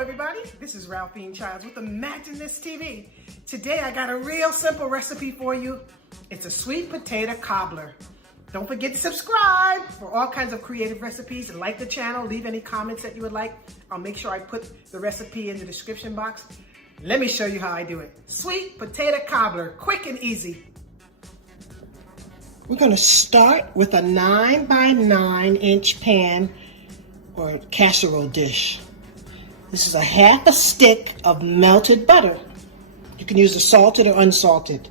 everybody, this is Ralphine Childs with Imagine This TV. Today I got a real simple recipe for you. It's a sweet potato cobbler. Don't forget to subscribe for all kinds of creative recipes and like the channel. Leave any comments that you would like. I'll make sure I put the recipe in the description box. Let me show you how I do it. Sweet potato cobbler, quick and easy. We're going to start with a 9 by 9 inch pan or casserole dish. This is a half a stick of melted butter. You can use the salted or unsalted.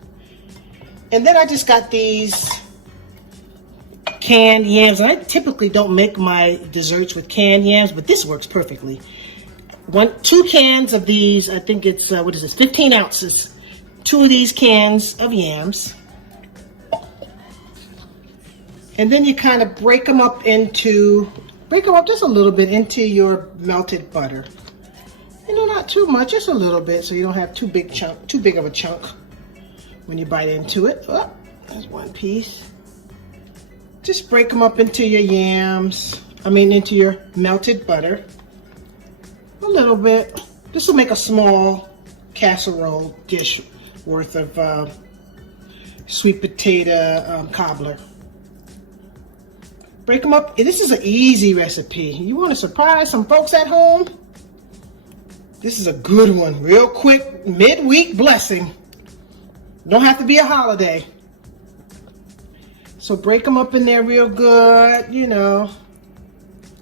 And then I just got these canned yams. I typically don't make my desserts with canned yams, but this works perfectly. 2 cans of these, I think it's, 15 ounces. 2 of these cans of yams. And then you kind of break them up just a little bit into your melted butter. You know, not too much, just a little bit, so you don't have too big of a chunk when you bite into it. Oh, there's one piece. Just break them up into your into your melted butter. A little bit. This will make a small casserole dish worth of sweet potato cobbler. Break them up. This is an easy recipe. You want to surprise some folks at home? This is a good one. Real quick, midweek blessing. Don't have to be a holiday. So break them up in there real good, you know.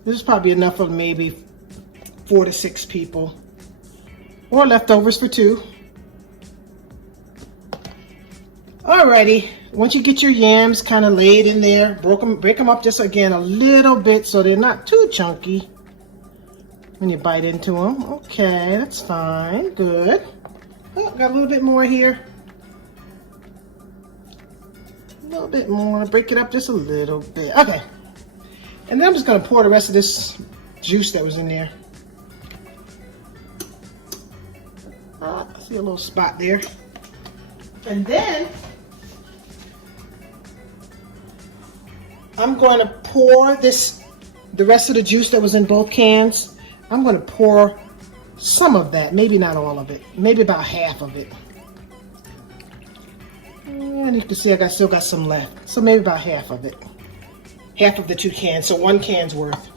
This is probably enough of maybe 4 to 6 people. Or leftovers for 2. Alrighty. Once you get your yams kind of laid in there, break them up just again a little bit so they're not too chunky when you bite into them. Okay, that's fine. Good. Oh, got a little bit more here. A little bit more. Break it up just a little bit. Okay. And then I'm just going to pour the rest of this juice that was in there. I see a little spot there. And then I'm going to pour the rest of the juice that was in both cans. I'm going to pour some of that, maybe not all of it, maybe about half of it. And you can see I still got some left, so maybe about half of it. Half of the 2 cans, so 1 can's worth.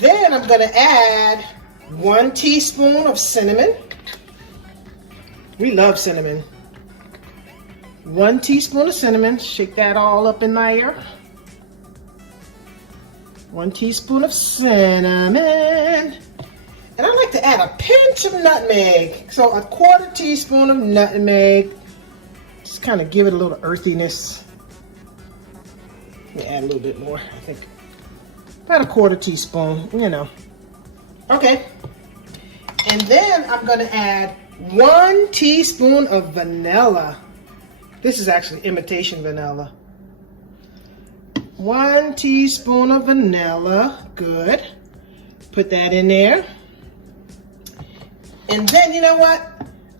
Then I'm going to add 1 teaspoon of cinnamon. We love cinnamon. 1 teaspoon of cinnamon. Shake that all up in there. 1 teaspoon of cinnamon. And I like to add a pinch of nutmeg. So a 1/4 teaspoon of nutmeg. Just kind of give it a little earthiness. Let me add a little bit more, I think. About a 1/4 teaspoon, you know. Okay. And then I'm going to add 1 teaspoon of vanilla. This is actually imitation vanilla. 1 teaspoon of vanilla. Good. Put that in there. And then, you know what?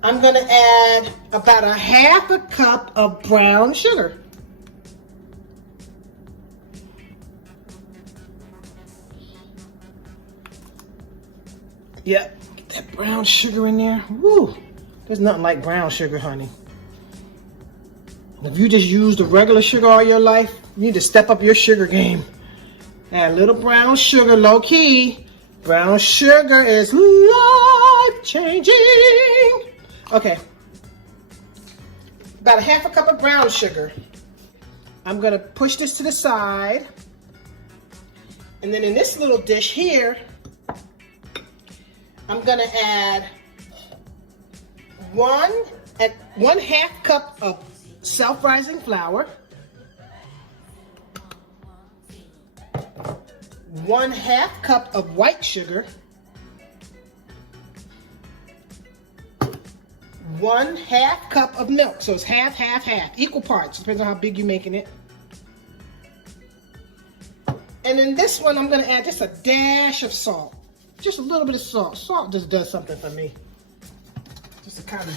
I'm going to add about a 1/2 cup of brown sugar. Yep. Get that brown sugar in there. Woo. There's nothing like brown sugar, honey. If you just used the regular sugar all your life, you need to step up your sugar game. Add a little brown sugar, low key. Brown sugar is life changing. Okay. About a 1/2 cup of brown sugar. I'm going to push this to the side. And then in this little dish here, I'm going to add 1/2 cup of self-rising flour, 1/2 cup of white sugar, 1/2 cup of milk. So it's half, half, half, equal parts. Depends on how big you're making it. And in this one, I'm going to add just a dash of salt. Just a little bit of salt. Salt just does something for me. Just to kind of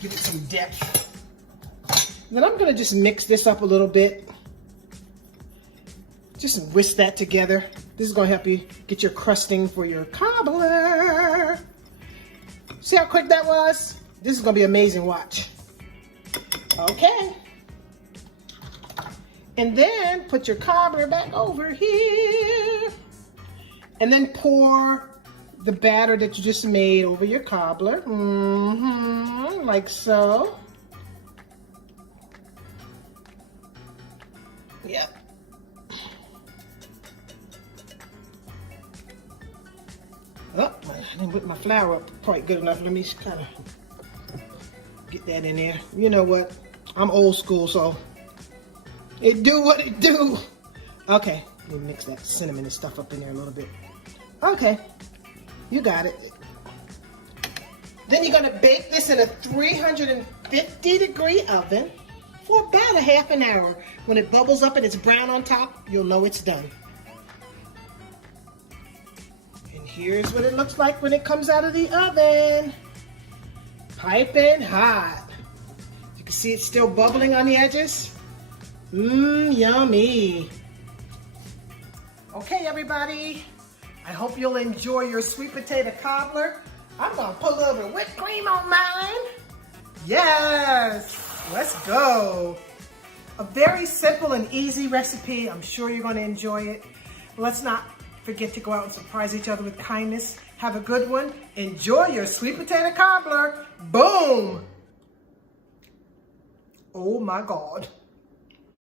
give it some depth. Then I'm going to just mix this up a little bit. Just whisk that together. This is gonna help you get your crusting for your cobbler. See how quick that was? This is gonna be amazing, watch. Okay. And then put your cobbler back over here. And then pour the batter that you just made over your cobbler. Like so. Yep. Oh, I didn't whip my flour up quite good enough. Let me kind of get that in there. You know what? I'm old school, so it do what it do. Okay, let me mix that cinnamon and stuff up in there a little bit. Okay, you got it. Then you're gonna bake this in a 350-degree oven for about a half an hour. When it bubbles up and it's brown on top, you'll know it's done. And here's what it looks like when it comes out of the oven. Piping hot. You can see it's still bubbling on the edges. Yummy. Okay, everybody. I hope you'll enjoy your sweet potato cobbler. I'm gonna put a little bit of whipped cream on mine. Yes, let's go. A very simple and easy recipe. I'm sure you're gonna enjoy it. Let's not forget to go out and surprise each other with kindness. Have a good one. Enjoy your sweet potato cobbler. Boom. Oh my God.